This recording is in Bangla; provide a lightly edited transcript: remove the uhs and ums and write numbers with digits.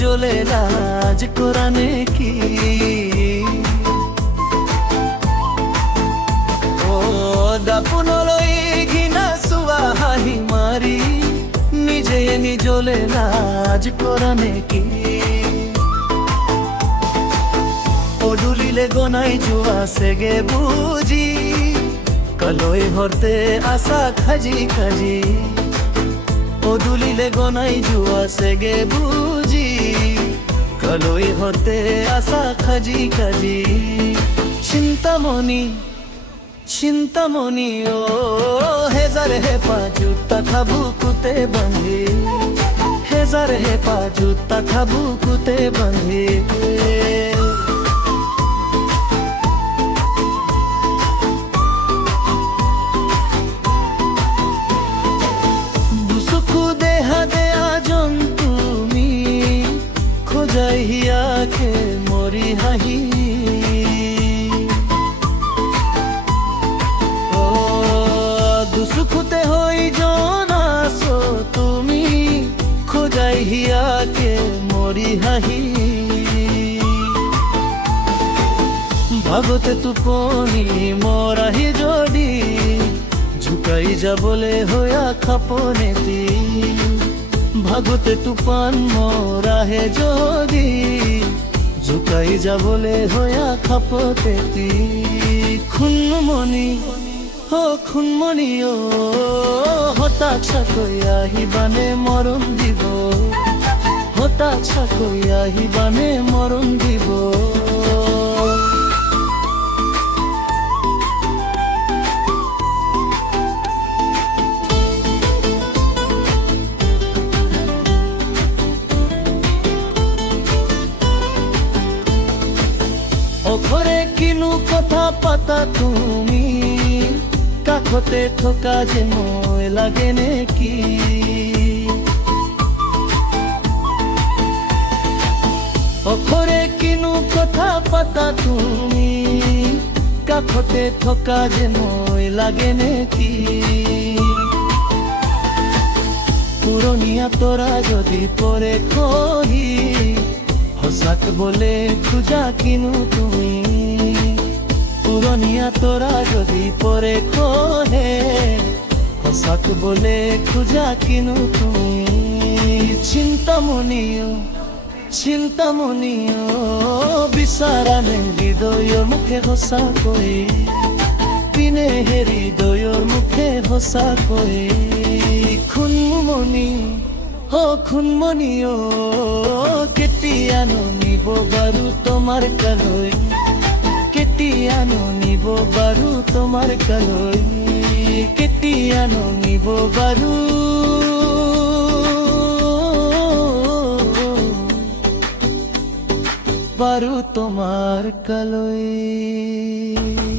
জ্বলে লাজ কোরআনে কি ও দাপুনলৈ ঘৃণা চোৱা হাঁহি মাৰি নিজে জ্বলে লাজ কোরআনে কি পদূলিলে গনাই যোৱা চেগে বুজি কলৈ হৰতে আশা খাজি খাজি পদূলিলে গনাই যোৱা চেগে বুজি কলৈ হতে আশা খাজি খাজি চিন্তামণি চিন্তামণি ও হেজাৰ হেপা জোতা বুকুতে বান্ধি হেজাৰ হেপা জোতা বুকুতে বান্ধি আখে মরি হাহি ও দুসুখতে হই জনাছো তুমি খোঁজাই হিয়াকে মরি হাহি ভাগতে টোপনি মরাহি যদি ঝুকাই যাবলে হয়া খাপনেতি ভাগতে টোপান মরাহে যদি ঝুকাই যাবলে হয়া খাপতেতি খুনমণি ও খুনমণি ও হতাশা কৈ আহিবানে মৰণ দিব হতাশা কৈ আহিবানে মৰণ দিব অখৰে কিনো কথা পাতা তুমি কাষতে থকা যে মই লাগে নেকি অখৰে কিনো কথা পাতা তুমি কাষতে থকা যে মই লাগে নেকি পুৰণিয়া তৰা যদি পৰে খহি সঁচাক বলে খোজা কিনো তুমি পুৰণিয়া তৰা যদি পৰে খহে সঁচাক বলে খোজা কিনো তুমি চিন্তামণি বিচাৰানে হৃদয়ৰ মুখে সঁচাকৈ পিনে হৃদয়ৰ মুখে সঁচাকৈ খুনমণি ও খুনমণি ও কেতিয়ানো নিব বাৰু তোমাৰ কালৈ কেতিয়ানো নিব বাৰু তোমাৰ কালৈ কেতিয়ানো নিব বাৰু বাৰু তোমাৰ কালৈ